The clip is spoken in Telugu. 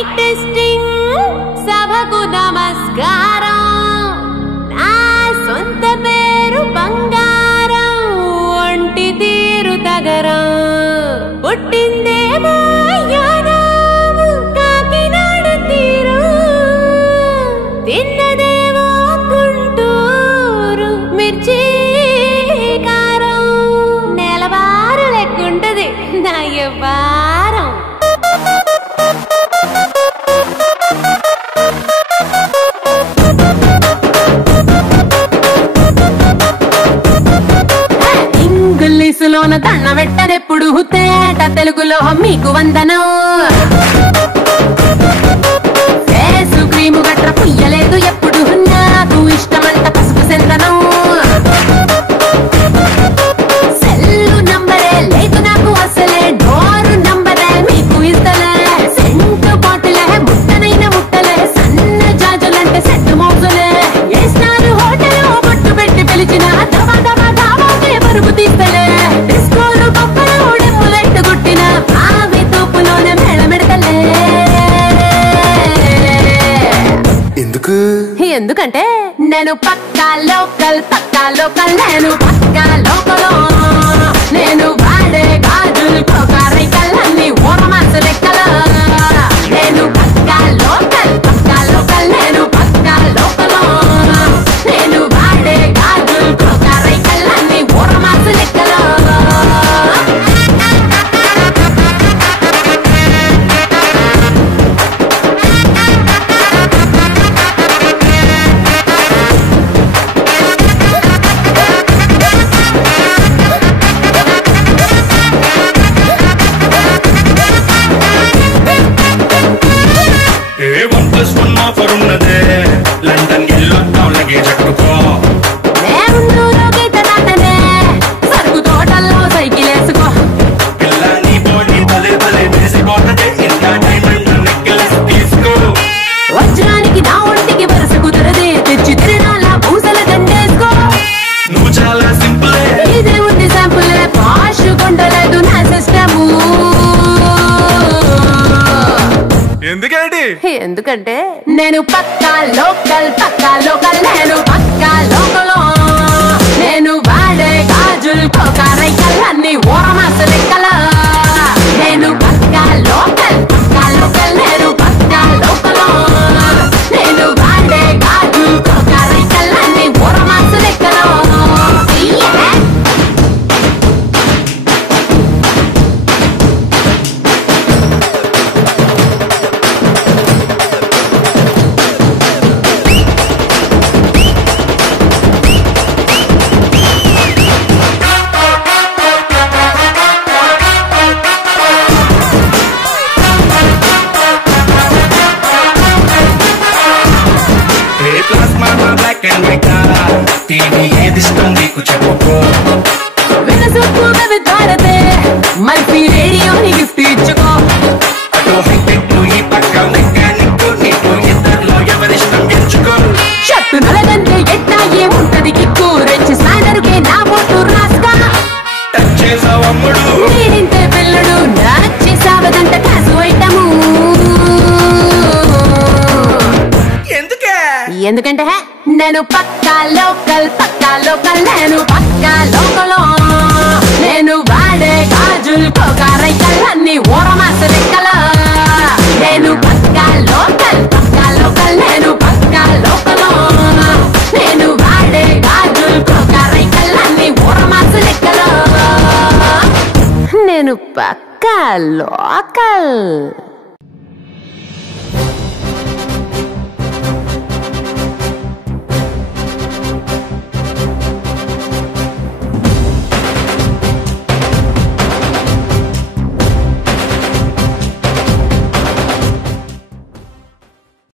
మైక్ టెస్టింగ్ సభకు నమస్కారం నా సొంత పేరు బంగారం ఒంటి తీరు తగరం పుట్టిందేమో యానాము కాకినాడ తీరు తిన్నదేమో గుంటూరు మిర్చి కారం నెలవారు లెక్కుంటది నా వ్యవహారం ఇంగ్లీషులోన దండ పెట్టదెప్పుడు తేట తెలుగులో మీకు వందనం ఫేసు క్రీము గట్ర పుయ్యలేదు ఎప్పుడు నాకు ఇష్టమంట పసుపు సెందనం సెల్లు నంబరే లేదు నాకు అసలే డోరు నంబరే మీకు ఇస్తలే సెంటు బాటిలే ముట్టనైన ముట్టలే సన్న జాజులంటే సెట్టు మోజులే వేస్తారు హోటల్ బొట్టు పెట్టి పిలిచిన దవా దవా దావాకే పరుపు తీస్తలే డిస్కోలు గొప్పలు డెప్పులెట్టు గుట్టిన ఆవి తూపులోనే మేళమెడతలే ఎందుకంటే నేను పక్కా లోకల్ నేను పక్కా లోకలో నేను వాడే గాజులు కోకారికల్లన్నీ ఓరమాసు లెక్కల నేను పక్కా లోకల్ నేను పక్కా లోకలో నేను వాడే గాజులు కోకారికల్లన్నీ ఓరమాసు లెక్కల లండన్ ఎల్లో టౌన్లకి చెట్టుకో సరుకు తోటల్లో సైకిల్ వేసుకో పిల్ల నీ బాడీ భలే భలే వేసిపోతదే ఇంకా డైమండ్ నెక్లెస్ తీసుకో వజ్రానికి నా ఒంటికి వరుస కుదరదే తెచ్చి తిరణాల పూసల దండేసుకో నువ్వు చాలా సింపుల్ ఇదే ఉంది శాంపుల్ పాష్ కొండలేదు నా సిస్టము ఎందుకంటే నేను పక్కా లోకల్ నేను పక్కా లోకలో నేను వాడే గాజులు కోకారైకల్లన్నీ ఓరమాస లెక్కల నేను పక్కా లోకల్ నేను పక్కా లోకలో నేను వాడే గాజులు కోకారైకల్లన్నీ ఓరమాస లెక్కల బ్లాక్ అండ్ వైట్ టీవీ ఏది ఇష్టం నీకు చెప్పుకో వినసొప్పు భారతే మల్టీ రేడియోని గిఫ్ట్ ఇచ్చుకో అటు హైటెక్ ఈ పక్క మెకానిక్ నీకు ఇద్దరిలో ఎవరిష్టం ఎంచుకో షర్టు నలగంటే ఎట్టా ఏముంటది కిక్కు రెచ్చి సాయనరుకే నా బొట్టు రాస్కా టచ్ చేసావు అమ్ముడు నేనింతే పిల్లడు నచ్చి సావదంట కాసు ఐటము ఎందుకంటే నేను పక్కా లోకల్ నేను పక్కా లోకలో నేను వాడే గాజులు కోకారైకల్లన్నీ ఓరమాస లెక్కల నేను పక్కా లోకల్ నేను పక్కా లోకలో నేను వాడే గాజులు కోకారైకల్లన్నీ ఓరమాస లెక్కల నేను పక్కా లోకల్